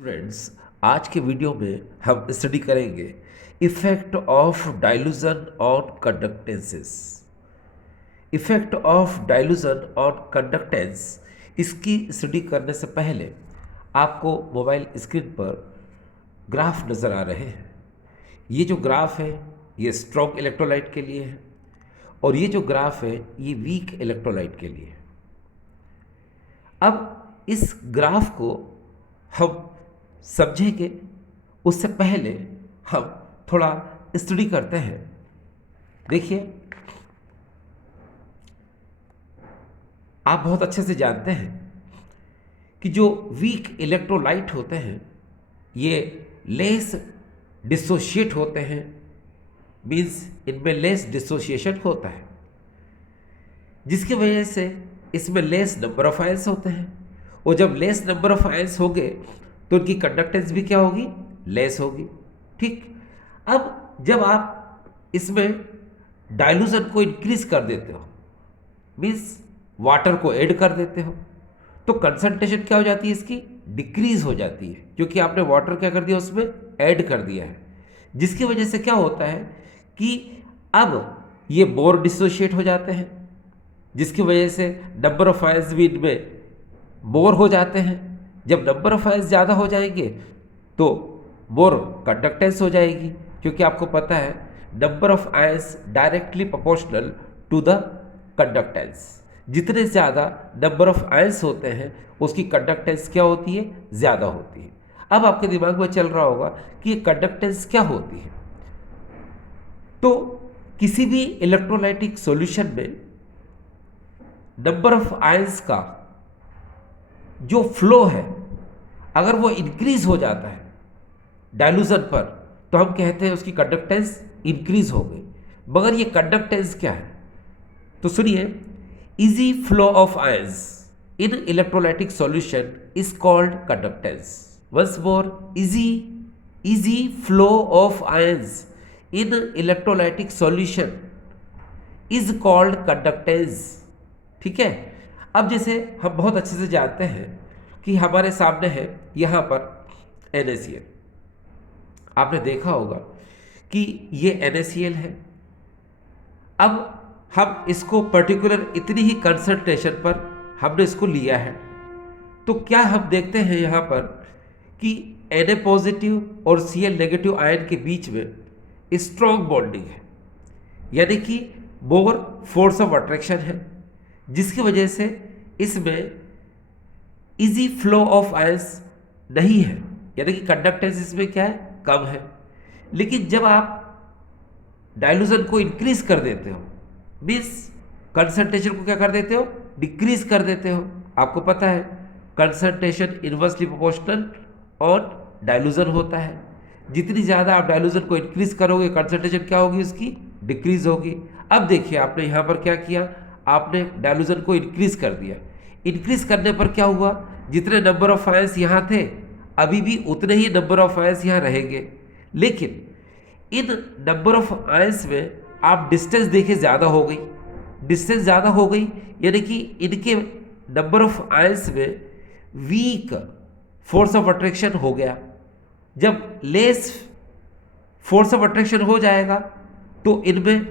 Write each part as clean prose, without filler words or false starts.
Friends, आज के video में हम स्टडी करेंगे effect of dilution on conductances. Effect of dilution on conductance, इसकी स्टडी करने से पहले आपको मोबाइल स्क्रीन पर ग्राफ नज़र आ रहे हैं। ये जो ग्राफ है ये स्ट्रॉन्ग इलेक्ट्रोलाइट के लिए है और ये जो ग्राफ है ये वीक इलेक्ट्रोलाइट के लिए है। अब इस ग्राफ को हम समझेंगे उससे पहले हम थोड़ा स्टडी करते हैं। देखिए, आप बहुत अच्छे से जानते हैं कि जो वीक इलेक्ट्रोलाइट होते हैं ये लेस डिसोशिएट होते हैं, मीन्स इनमें लेस डिसोशिएशन होता है, जिसकी वजह से इसमें लेस नंबर ऑफ आयंस होते हैं। और जब लेस नंबर ऑफ आयंस होंगे तो उनकी कंडक्टेंस भी क्या होगी? लेस होगी। ठीक, अब जब आप इसमें डाइल्यूजन को इंक्रीज कर देते हो, मीन्स वाटर को ऐड कर देते हो, तो कंसंट्रेशन क्या हो जाती है? इसकी डिक्रीज हो जाती है, क्योंकि आपने वाटर क्या कर दिया? उसमें ऐड कर दिया है, जिसकी वजह से क्या होता है कि अब ये मोर डिसोशिएट हो जाते हैं, जिसकी वजह से नंबर ऑफ आयंस भी इनमें मोर हो जाते हैं। जब नंबर ऑफ आयंस ज़्यादा हो जाएंगे तो मोर कंडक्टेंस हो जाएगी, क्योंकि आपको पता है number of ions directly proportional to the conductance. जितने ज़्यादा नंबर ऑफ आयंस होते हैं उसकी कंडक्टेंस क्या होती है? ज़्यादा होती है। अब आपके दिमाग में चल रहा होगा कि ये कंडक्टेंस क्या होती है। तो किसी भी इलेक्ट्रोलाइटिक सॉल्यूशन में नंबर ऑफ आयंस का जो फ्लो है, अगर वो इंक्रीज हो जाता है डाइल्यूजन पर, तो हम कहते हैं उसकी कंडक्टेंस इंक्रीज हो गई। मगर ये कंडक्टेंस क्या है? तो सुनिए, easy flow of ions in electrolytic solution is called conductance. Once more, easy flow of ions in electrolytic solution is called conductance. ठीक है। अब जैसे हम बहुत अच्छे से जानते हैं कि हमारे सामने है यहाँ पर NaCl। आपने देखा होगा कि ये NaCl है। अब हम इसको पर्टिकुलर इतनी ही कंसंट्रेशन पर हमने इसको लिया है, तो क्या हम देखते हैं यहाँ पर कि Na पॉजिटिव और Cl नेगेटिव आयन के बीच में स्ट्रॉन्ग बॉन्डिंग है, यानी कि मोर फोर्स ऑफ अट्रैक्शन है, जिसकी वजह से इसमें इजी फ्लो ऑफ आयंस नहीं है, यानी कि कंडक्टेंस इसमें क्या है? कम है। लेकिन जब आप डाइल्यूजन को इंक्रीज कर देते हो, मीन्स कंसंट्रेशन को क्या कर देते हो? डिक्रीज कर देते हो। आपको पता है कंसंट्रेशन इनवर्सली प्रोपोर्शनल और डाइल्यूजन होता है। जितनी ज़्यादा आप डाइल्यूजन को इंक्रीज करोगे, कंसंट्रेशन क्या होगी? उसकी डिक्रीज होगी। अब देखिए, आपने यहाँ पर क्या किया? आपने डाइल्यूजन को इंक्रीज कर दिया। इंक्रीज करने पर क्या हुआ? जितने नंबर ऑफ आयंस यहाँ थे अभी भी उतने ही नंबर ऑफ आयंस यहाँ रहेंगे, लेकिन इन नंबर ऑफ आयंस में आप डिस्टेंस देखे ज़्यादा हो गई। डिस्टेंस ज़्यादा हो गई यानी कि इनके नंबर ऑफ आयंस में वीक फोर्स ऑफ अट्रैक्शन हो गया। जब लेस फोर्स ऑफ अट्रैक्शन हो जाएगा तो इनमें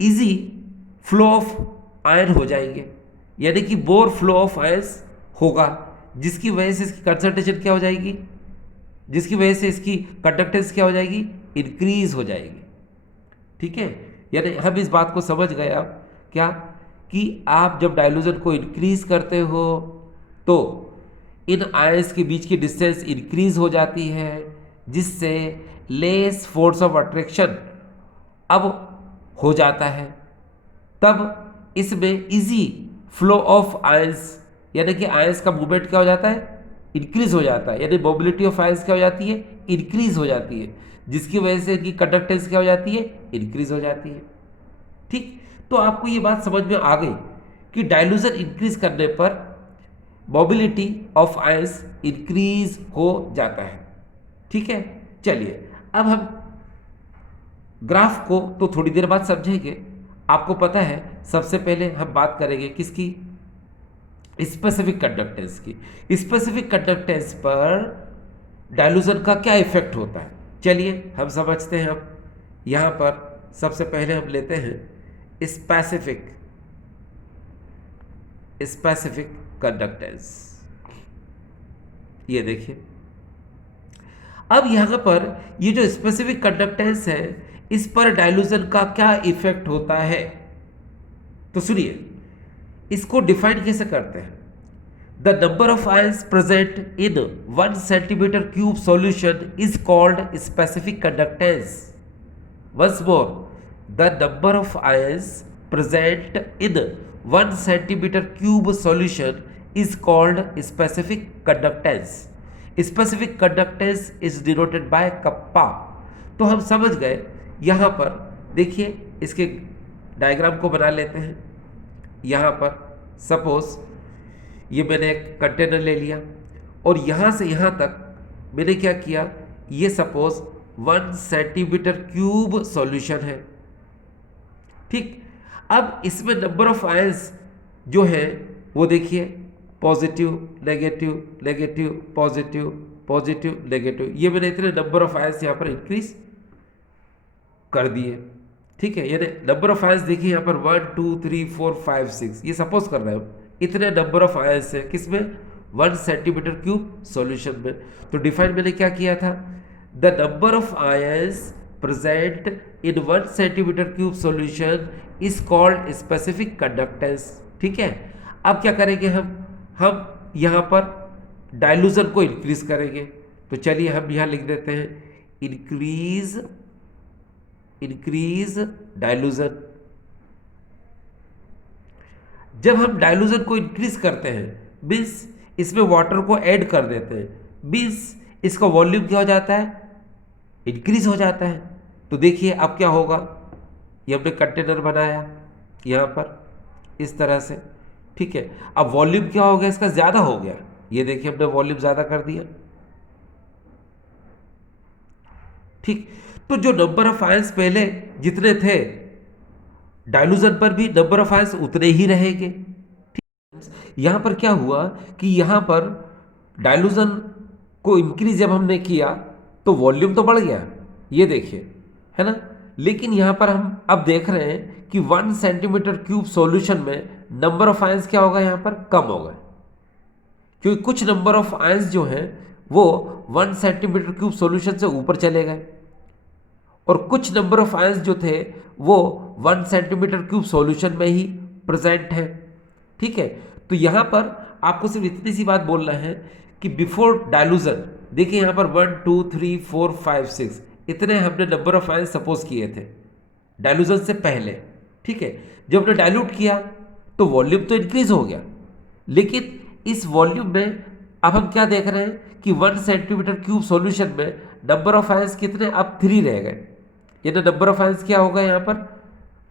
इजी फ्लो ऑफ आयन हो जाएंगे, यानी कि मोर फ्लो ऑफ आयंस होगा, जिसकी वजह से इसकी कंसंट्रेशन क्या हो जाएगी? जिसकी वजह से इसकी कंडक्टेंस क्या हो जाएगी? इंक्रीज हो जाएगी। ठीक है, यानी हम इस बात को समझ गए अब क्या, कि आप जब डाइल्यूजन को इंक्रीज करते हो तो इन आयंस के बीच की डिस्टेंस इंक्रीज हो जाती है, जिससे लेस फोर्स ऑफ अट्रैक्शन अब हो जाता है। तब इसमें इजी फ्लो ऑफ आयंस, यानी कि आयंस का मूवमेंट क्या हो जाता है? इंक्रीज हो जाता है, यानी मोबिलिटी ऑफ आयंस क्या हो जाती है? इंक्रीज हो जाती है, जिसकी वजह से इनकी कंडक्टेंस क्या हो जाती है? इंक्रीज हो जाती है। ठीक, तो आपको ये बात समझ में आ गई कि डाइल्यूजन इंक्रीज करने पर मोबिलिटी ऑफ आयंस इंक्रीज हो जाता है। ठीक है, चलिए अब हम ग्राफ को तो थोड़ी देर बाद समझेंगे। आपको पता है सबसे पहले हम बात करेंगे किसकी? स्पेसिफिक कंडक्टेंस की। स्पेसिफिक कंडक्टेंस पर डायलूजन का क्या इफेक्ट होता है, चलिए हम समझते हैं। अब यहाँ पर सबसे पहले हम लेते हैं स्पेसिफिक स्पेसिफिक कंडक्टेंस। ये देखिए, अब यहाँ पर ये जो स्पेसिफिक कंडक्टेंस है, इस पर डायलूजन का क्या इफेक्ट होता है, तो सुनिए इसको डिफाइन कैसे करते हैं। The number of ions present in 1 centimetre cube solution is called specific conductance. Once more, the number of ions present in 1 centimetre cube solution is called specific conductance. Specific conductance is denoted by kappa. तो हम समझ गए। यहां पर देखिए, इसके diagram को बना लेते हैं। यहां पर सपोज ये मैंने एक कंटेनर ले लिया और यहां से यहां तक मैंने क्या किया, ये सपोज 1 सेंटीमीटर क्यूब सॉल्यूशन है, ठीक। अब इसमें नंबर ऑफ आयंस जो है वो देखिए, positive negative negative positive positive negative, ये मैंने इतने नंबर ऑफ आयंस यहाँ पर इंक्रीज कर दिए, ठीक है। यानी नंबर ऑफ आयंस देखिए यहाँ पर 1 2 3 4 5 6, ये सपोज कर रहे हैं इतने नंबर ऑफ आयंस है किसमें, 1 सेंटीमीटर क्यूब सॉल्यूशन में। तो डिफाइन मैंने क्या किया था, the number of ions present in 1 centimetre cube solution is called specific conductance, ठीक है। अब क्या करेंगे हम यहाँ पर डायलूजन को इंक्रीज करेंगे। तो चलिए हम यहाँ लिख देते हैं इंक्रीज डायलूजन। जब हम डायलूजन को इंक्रीज करते हैं मीन्स इसमें वाटर को ऐड कर देते हैं, मीन्स इसका वॉल्यूम क्या हो जाता है, इंक्रीज हो जाता है। तो देखिए अब क्या होगा, ये हमने कंटेनर बनाया यहाँ पर इस तरह से, ठीक है। अब वॉल्यूम क्या हो गया, इसका ज़्यादा हो गया। ये देखिए हमने वॉल्यूम ज़्यादा कर दिया, ठीक। तो जो नंबर ऑफ आयंस पहले जितने थे, डायलूजन पर भी नंबर ऑफ आयंस उतने ही रहेंगे, ठीक। यहां पर क्या हुआ कि यहां पर डायलूजन को इंक्रीज जब हमने किया तो वॉल्यूम तो बढ़ गया, ये देखिए, है ना। लेकिन यहां पर हम अब देख रहे हैं कि 1 सेंटीमीटर क्यूब सॉल्यूशन में नंबर ऑफ आयंस क्या होगा, यहां पर कम हो गए, क्योंकि कुछ नंबर ऑफ आयंस जो हैं वो 1 सेंटीमीटर क्यूब सॉल्यूशन से ऊपर चले गए और कुछ नंबर ऑफ आयंस जो थे वो 1 सेंटीमीटर क्यूब सॉल्यूशन में ही प्रेजेंट है, ठीक है। तो यहाँ पर आपको सिर्फ इतनी सी बात बोलना है कि बिफोर डायलूजन देखिए यहाँ पर 1 2 3 4 5 6 इतने हमने नंबर ऑफ आयंस सपोज किए थे डायलूजन से पहले, ठीक है। जब हमने डायल्यूट किया तो वॉल्यूम तो इंक्रीज हो गया, लेकिन इस वॉल्यूम में अब हम क्या देख रहे हैं कि 1 सेंटीमीटर क्यूब सॉल्यूशन में नंबर ऑफ आयंस कितने, अब 3 रह गए। यानी नंबर ऑफ आयंस क्या होगा, यहाँ पर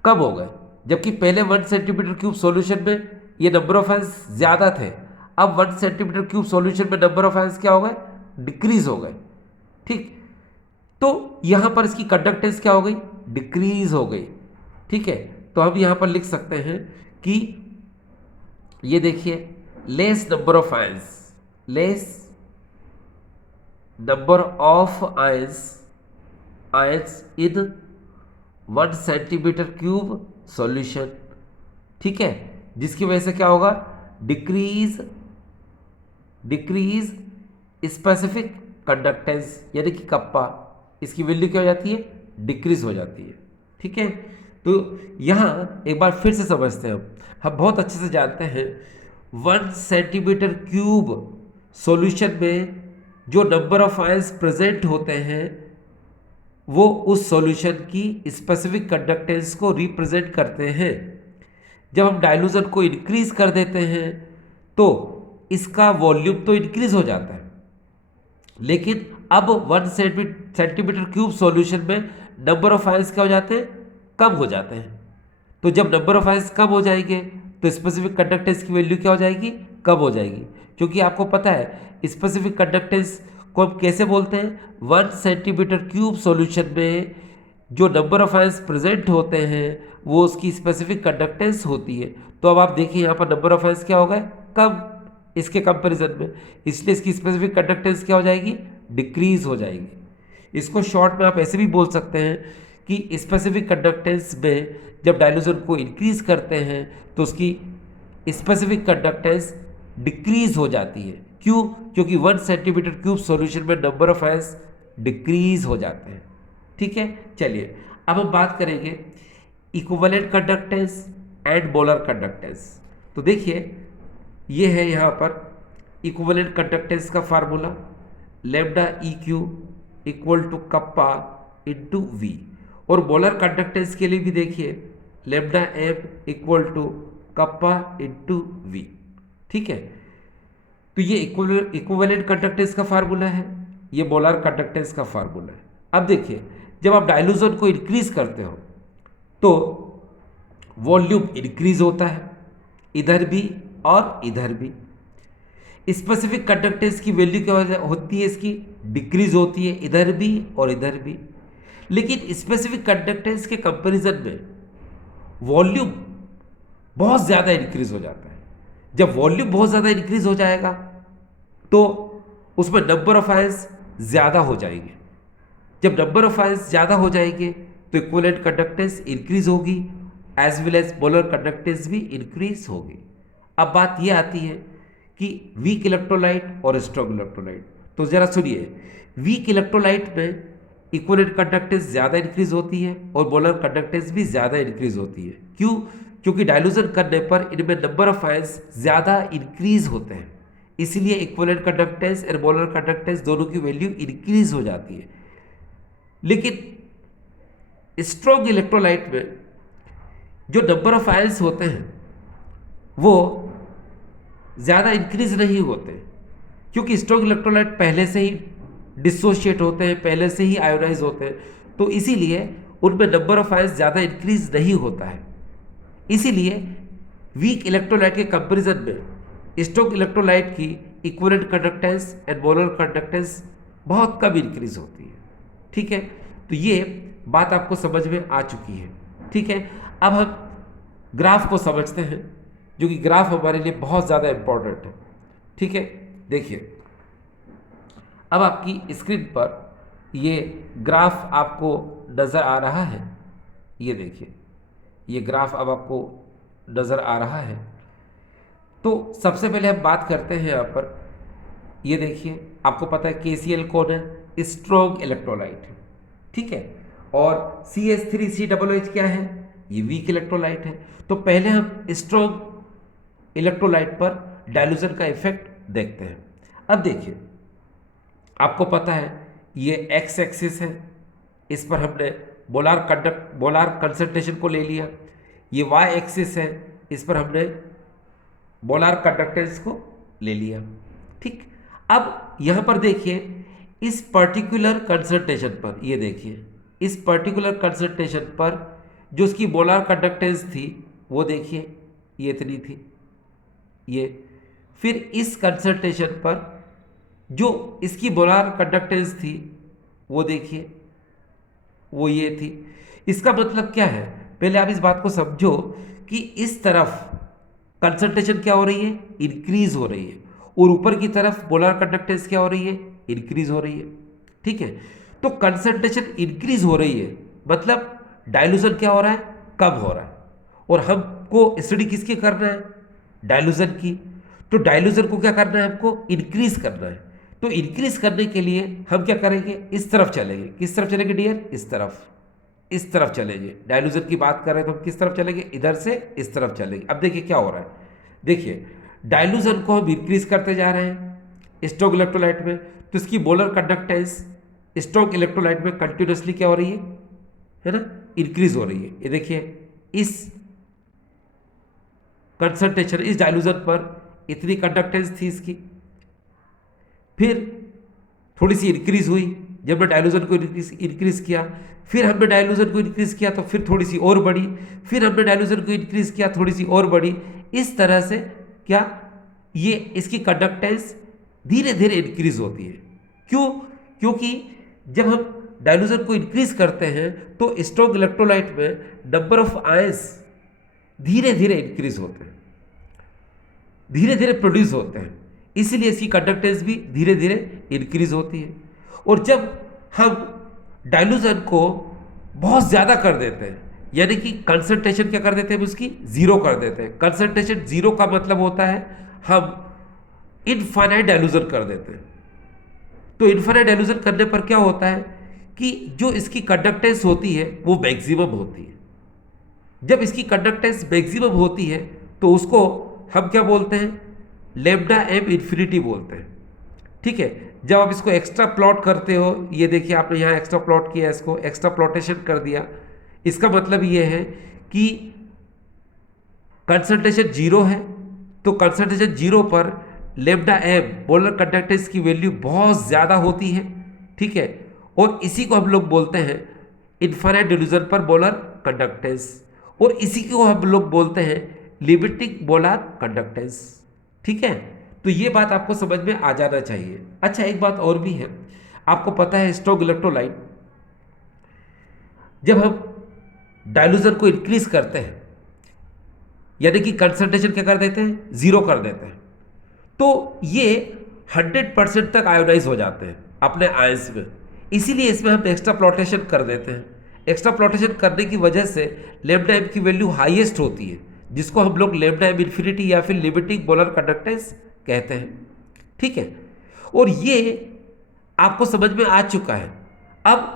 कम हो गए, जबकि पहले 1 सेंटीमीटर क्यूब सॉल्यूशन में ये नंबर ऑफ आयंस ज़्यादा थे। अब 1 सेंटीमीटर क्यूब सॉल्यूशन में नंबर ऑफ आयंस क्या हो गए, डिक्रीज हो गए, ठीक। तो यहाँ पर इसकी कंडक्टेंस क्या हो गई, डिक्रीज हो गई, ठीक है। तो हम यहाँ पर लिख सकते हैं कि ये देखिए, less number of ions in 1 centimetre cube solution, ठीक है। जिसकी वजह से क्या होगा, डिक्रीज स्पेसिफिक कंडक्टेंस, यानी कि कप्पा, इसकी वैल्यू क्या हो जाती है, डिक्रीज हो जाती है, ठीक है। तो यहाँ एक बार फिर से समझते हैं हम बहुत अच्छे से जानते हैं 1 सेंटीमीटर क्यूब सॉल्यूशन में जो नंबर ऑफ आयंस प्रेजेंट होते हैं वो उस सॉल्यूशन की स्पेसिफिक कंडक्टेंस को रिप्रेजेंट करते हैं। जब हम डायलूजन को इंक्रीज कर देते हैं तो इसका वॉल्यूम तो इंक्रीज हो जाता है, लेकिन अब 1 सेंटीमीटर क्यूब सॉल्यूशन में नंबर ऑफ आयंस क्या हो जाते हैं, कम हो जाते हैं। तो जब नंबर ऑफ आयंस कम हो जाएंगे तो स्पेसिफिक कंडक्टेंस की वैल्यू क्या हो जाएगी, कम हो जाएगी। क्योंकि आपको पता है स्पेसिफिक कंडक्टेंस को हम कैसे बोलते हैं, 1 सेंटीमीटर क्यूब सॉल्यूशन में जो नंबर ऑफ आयंस प्रेजेंट होते हैं वो उसकी स्पेसिफिक कंडक्टेंस होती है। तो अब आप देखिए यहाँ पर नंबर ऑफ आयंस क्या हो गए, कम, इसके कंपैरिजन में, इसलिए इसकी स्पेसिफिक कंडक्टेंस क्या हो जाएगी, डिक्रीज हो जाएगी। इसको शॉर्ट में आप ऐसे भी बोल सकते हैं कि स्पेसिफिक कंडक्टेंस में जब डाइल्यूशन को इंक्रीज करते हैं तो उसकी स्पेसिफिक कंडक्टेंस डिक्रीज हो जाती है। क्यों? क्योंकि 1 cm³ सॉल्यूशन में नंबर ऑफ आयंस डिक्रीज हो जाते हैं। ठीक है, चलिए अब हम बात करेंगे equivalent conductance and molar conductance. तो देखिए ये है यहाँ पर इक्विवेलेंट कंडक्टेंस का formula, lambda EQ equal to kappa into V. और मोलर कंडक्टेंस के लिए भी देखिए lambda M equal to kappa into V. ठीक है, तो ये इक्विवेलेंट कंडक्टेंस का फार्मूला है, ये मोलर कंडक्टेंस का फार्मूला है। अब देखिए जब आप डाइल्यूशन को इंक्रीज करते हो तो वॉल्यूम इंक्रीज होता है, इधर भी और इधर भी। स्पेसिफिक कंडक्टेंस की वैल्यू क्या होती है, इसकी डिक्रीज होती है, इधर भी और इधर भी। लेकिन स्पेसिफिक कंडक्टेंस के कंपैरिजन में वॉल्यूम बहुत ज़्यादा इंक्रीज हो जाता है। जब वॉल्यूम बहुत ज़्यादा इंक्रीज हो जाएगा तो उसमें नंबर ऑफ आयंस ज़्यादा हो जाएंगे। जब नंबर ऑफ आयंस ज़्यादा हो जाएंगे तो इक्विवेलेंट कंडक्टेंस इंक्रीज होगी, as well as molar conductance भी इंक्रीज होगी। अब बात यह आती है कि वीक इलेक्ट्रोलाइट और स्ट्रॉन्ग इलेक्ट्रोलाइट। तो जरा सुनिए, वीक इलेक्ट्रोलाइट में इक्विवेलेंट कंडक्टेंस ज़्यादा इंक्रीज होती है और मोलर कंडक्टेंस भी ज़्यादा इंक्रीज होती है। क्यों? क्योंकि डाइल्यूशन करने पर इनमें नंबर ऑफ आयंस ज़्यादा इंक्रीज होते हैं, इसलिए इक्विवेलेंट कंडक्टेंस और मोलर कंडक्टेंस दोनों की वैल्यू इंक्रीज हो जाती है। लेकिन स्ट्रॉन्ग इलेक्ट्रोलाइट में जो नंबर ऑफ आयंस होते हैं वो ज़्यादा इंक्रीज नहीं होते, क्योंकि स्ट्रॉन्ग इलेक्ट्रोलाइट पहले से ही डिसोशिएट होते हैं, पहले से ही आयोनाइज होते हैं, तो इसीलिए उनमें नंबर ऑफ आयंस ज़्यादा इंक्रीज नहीं होता है। इसीलिए वीक इलेक्ट्रोलाइट के कंपैरिजन में स्ट्रॉन्ग इलेक्ट्रोलाइट की equivalent conductance and molar conductance बहुत कम इंक्रीज होती है। ठीक है, तो ये बात आपको समझ में आ चुकी है। ठीक है, अब हम ग्राफ को समझते हैं, जो कि ग्राफ हमारे लिए बहुत ज़्यादा इंपॉर्टेंट है। ठीक है, देखिए अब आपकी स्क्रीन पर ये ग्राफ आपको नज़र आ रहा है। ये देखिए ये ग्राफ अब आपको नज़र आ रहा है। तो सबसे पहले हम बात करते हैं यहाँ पर, ये देखिए आपको पता है KCl कौन है, स्ट्रॉन्ग इलेक्ट्रोलाइट है। ठीक है, और CH3COOH क्या है, ये वीक इलेक्ट्रोलाइट है। तो पहले हम स्ट्रॉन्ग इलेक्ट्रोलाइट पर डाइल्यूशन का इफेक्ट देखते हैं। अब देखिए आपको पता है ये एक्स एक्सिस है, इस पर हमने मोलार कंसंट्रेशन को ले लिया। ये वाई एक्सिस है, इस पर हमने मोलार कंडक्टेंस को ले लिया। ठीक, अब यहाँ पर देखिए इस पर्टिकुलर कंसंट्रेशन पर, ये देखिए इस पर्टिकुलर कंसंट्रेशन पर जो उसकी मोलार कंडक्टेंस थी वो देखिए ये इतनी थी, ये फिर इस कंसंट्रेशन पर जो इसकी मोलार कंडक्टेंस थी वो देखिए वो ये थी। इसका मतलब क्या है, पहले आप इस बात को समझो कि इस तरफ कंसंट्रेशन क्या हो रही है, इंक्रीज हो रही है, और ऊपर की तरफ मोलार कंडक्टेंस क्या हो रही है, इंक्रीज हो रही है। ठीक है, तो कंसंट्रेशन इंक्रीज हो रही है मतलब डाइल्यूशन क्या हो रहा है, कम हो रहा है। और हमको स्टडी किसकी करना है, डाइल्यूशन की। तो डाइल्यूशन को क्या करना है, हमको इंक्रीज करना है। तो इंक्रीज करने के लिए हम क्या करेंगे, इस तरफ चलेंगे। किस तरफ चलेंगे डियर, इस तरफ, इस तरफ चलेंगे। डाइल्यूशन की बात कर रहे हैं तो हम किस तरफ चलेंगे, इधर से इस तरफ चलेंगे। अब देखिए क्या हो रहा है, देखिए डाइल्यूशन को हम इंक्रीज करते जा रहे हैं स्ट्रॉन्ग इलेक्ट्रोलाइट में, तो इसकी मोलर कंडक्टेंस स्ट्रॉन्ग इलेक्ट्रोलाइट में कंटिन्यूसली क्या हो रही है ना, इंक्रीज हो रही है। ये देखिए इस कंसंट्रेशन, इस डाइल्यूशन पर इतनी कंडक्टेंस थी इसकी, फिर थोड़ी सी इंक्रीज हुई जब हमने डाइल्यूशन को इंक्रीज किया, फिर हमने डाइल्यूशन को इंक्रीज किया तो फिर थोड़ी सी और बढ़ी, फिर हमने डाइल्यूशन को इंक्रीज किया थोड़ी सी और बढ़ी। इस तरह से क्या ये इसकी कंडक्टेंस धीरे धीरे इंक्रीज होती है। क्यों? क्योंकि जब हम डाइल्यूशन को इंक्रीज करते हैं तो स्ट्रॉन्ग इलेक्ट्रोलाइट में नंबर ऑफ आयंस धीरे धीरे इंक्रीज होते हैं, धीरे धीरे प्रोड्यूस होते हैं, इसलिए इसकी कंडक्टेंस भी धीरे धीरे इंक्रीज होती है। और जब हम डाइल्यूशन को बहुत ज़्यादा कर देते हैं, यानी कि कंसंट्रेशन क्या कर देते हैं, उसकी जीरो कर देते हैं। कंसंट्रेशन जीरो का मतलब होता है हम इनफाइनाइट डाइल्यूशन कर देते हैं। तो इनफाइनाइट डाइल्यूशन करने पर क्या होता है कि जो इसकी कंडक्टेंस होती है वो मैक्सिमम होती है। जब इसकी कंडक्टेंस मैक्सिमम होती है तो उसको हम क्या बोलते हैं, लैम्डा एम इन्फिनिटी बोलते हैं। ठीक है, जब आप इसको एक्स्ट्रा प्लॉट करते हो, ये देखिए आपने यहाँ एक्स्ट्रा प्लॉट किया, इसको एक्स्ट्रा प्लॉटेशन कर दिया, इसका मतलब ये है कि कंसंट्रेशन जीरो है, तो कंसंट्रेशन जीरो पर लैम्डा एम मोलर कंडक्टेंस की वैल्यू बहुत ज़्यादा होती है। ठीक है, और इसी को हम लोग बोलते हैं इनफाइनाइट डिल्यूजन पर मोलर कंडक्टेंस, और इसी को हम लोग बोलते हैं लिमिटिंग मोलर कंडक्टेंस। ठीक है, तो ये बात आपको समझ में आ जाना चाहिए। अच्छा, एक बात और भी है, आपको पता है स्ट्रॉन्ग इलेक्ट्रोलाइट जब हम डाइल्यूशन को इंक्रीज करते हैं, यानी कि कंसंट्रेशन क्या कर देते हैं, जीरो कर देते हैं, तो ये 100% तक आयोनाइज हो जाते हैं अपने आयंस में। इसीलिए इसमें हम एक्स्ट्रा प्लॉटेशन कर देते हैं। एक्स्ट्रा प्लॉटेशन करने की वजह से लैम्डा एम की वैल्यू हाईएस्ट होती है, जिसको हम लोग लैम्डा एम इन्फिनिटी या फिर लिमिटिंग मोलर कंडक्टेंस कहते हैं। ठीक है, और ये आपको समझ में आ चुका है। अब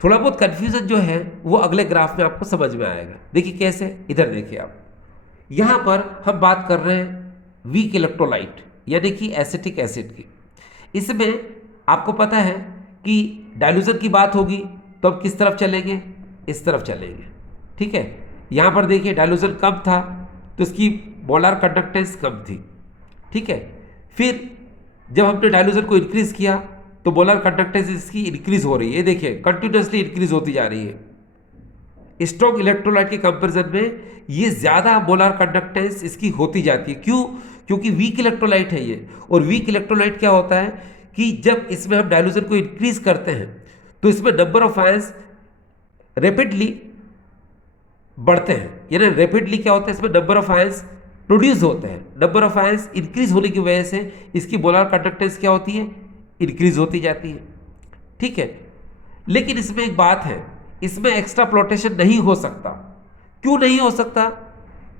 थोड़ा बहुत कंफ्यूजन जो है वो अगले ग्राफ में आपको समझ में आएगा। देखिए कैसे, इधर देखिए आप, यहां पर हम बात कर रहे हैं वीक इलेक्ट्रोलाइट यानी कि एसिटिक एसिड की। इसमें आपको पता है कि डाइल्यूशन की बात होगी तो अब किस तरफ चलेंगे, इस तरफ चलेंगे। ठीक है, यहां पर देखिए डाइल्यूशन कम था तो इसकी मोलर कंडक्टेंस कम थी। ठीक है, फिर जब हमने डाइल्यूशन को इंक्रीज किया तो मोलर कंडक्टेंस इसकी इंक्रीज हो रही है, देखिए कंटिन्यूसली इंक्रीज होती जा रही है। स्ट्रॉन्ग इलेक्ट्रोलाइट के कंपैरिजन में ये ज्यादा मोलर कंडक्टेंस इसकी होती जाती है। क्यों? क्योंकि वीक इलेक्ट्रोलाइट है ये, और वीक इलेक्ट्रोलाइट क्या होता है कि जब इसमें हम डाइल्यूशन को इंक्रीज करते हैं तो इसमें नंबर ऑफ आयंस रैपिडली बढ़ते हैं, यानी रैपिडली क्या होता है, इसमें नंबर ऑफ आयंस प्रोड्यूस होते हैं। नंबर ऑफ आयंस इंक्रीज होने की वजह से इसकी मोलर कंडक्टेंस क्या होती है, इंक्रीज होती जाती है। ठीक है, लेकिन इसमें एक बात है, इसमें एक्स्ट्रा प्लॉटेशन नहीं हो सकता। क्यों नहीं हो सकता?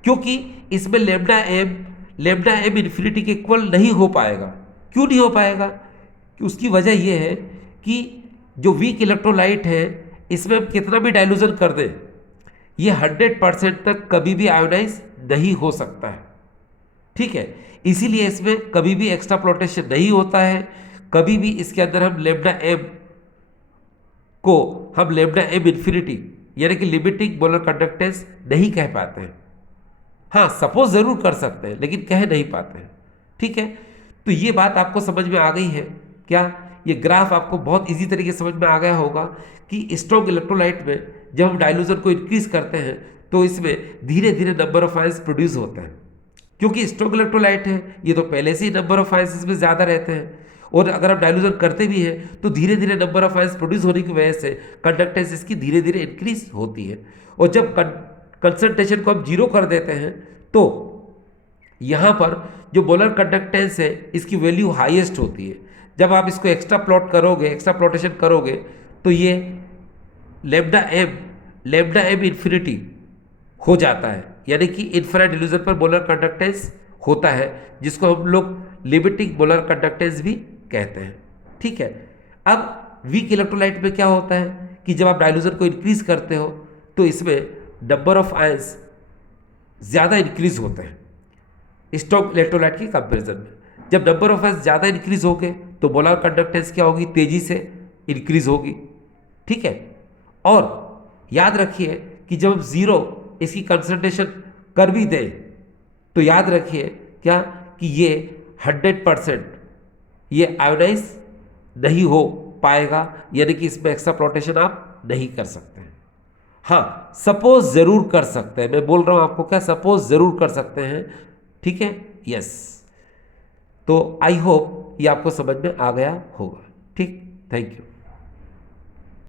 क्योंकि इसमें लैम्डा एम इन्फिनिटी के इक्वल नहीं हो पाएगा। क्यों नहीं हो पाएगा? कि उसकी वजह यह है कि जो वीक इलेक्ट्रोलाइट है इसमें हम कितना भी डाइल्यूशन कर दें, ये 100% तक कभी भी आयोनाइज नहीं हो सकता है। ठीक है, इसीलिए इसमें कभी भी एक्स्ट्रा प्लॉटेशन नहीं होता है। कभी भी इसके अंदर हम लैम्डा एम इन्फिनिटी यानी कि लिमिटिंग मोलर कंडक्टेंस नहीं कह पाते हैं। हाँ, सपोज जरूर कर सकते हैं लेकिन कह नहीं पाते हैं। ठीक है, तो ये बात आपको समझ में आ गई है क्या? ये ग्राफ आपको बहुत इजी तरीके से समझ में आ गया होगा कि स्ट्रॉन्ग इलेक्ट्रोलाइट में जब हम डाइल्यूशन को इंक्रीज करते हैं तो इसमें धीरे धीरे नंबर ऑफ आयंस प्रोड्यूस होते हैं। क्योंकि स्ट्रॉन्ग इलेक्ट्रोलाइट है ये तो पहले से ही नंबर ऑफ आयंस इसमें ज़्यादा रहते हैं, और अगर आप डाइल्यूशन करते भी हैं तो धीरे धीरे नंबर ऑफ आयंस प्रोड्यूस होने की वजह से कंडक्टेंस इसकी धीरे धीरे इंक्रीज होती है। और जब कंसंट्रेशन को हम जीरो कर देते हैं तो यहाँ पर जो मोलर कंडक्टेंस है इसकी वैल्यू हाईएस्ट होती है। जब आप इसको एक्स्ट्रा प्लॉट करोगे, एक्स्ट्रा प्लॉटेशन करोगे, तो ये लैम्डा एम इन्फिनिटी हो जाता है, यानी कि इनफाइनाइट डिल्यूजन पर मोलर कंडक्टेंस होता है, जिसको हम लोग लिमिटिंग मोलर कंडक्टेंस भी कहते हैं। ठीक है, अब वीक इलेक्ट्रोलाइट में क्या होता है कि जब आप डाइल्यूशन को इंक्रीज करते हो तो इसमें नंबर ऑफ आयंस ज़्यादा इंक्रीज होते हैं स्ट्रॉन्ग इलेक्ट्रोलाइट के कंपेरिजन में। जब नंबर ऑफ आयंस ज़्यादा इंक्रीज होंगे तो मोलर कंडक्टेंस क्या होगी, तेजी से इंक्रीज होगी। ठीक है, और याद रखिए कि जब हम जीरो इसकी कंसंट्रेशन कर भी दें तो याद रखिए क्या कि ये 100% ये आयोनाइज नहीं हो पाएगा, यानी कि इसमें एक्स्ट्रा प्लॉटेशन आप नहीं कर सकते हैं। हाँ, सपोज जरूर कर सकते हैं, मैं बोल रहा हूं आपको क्या, सपोज जरूर कर सकते हैं। ठीक है, यस। तो आई होप ये आपको समझ में आ गया होगा। ठीक, थैंक यू।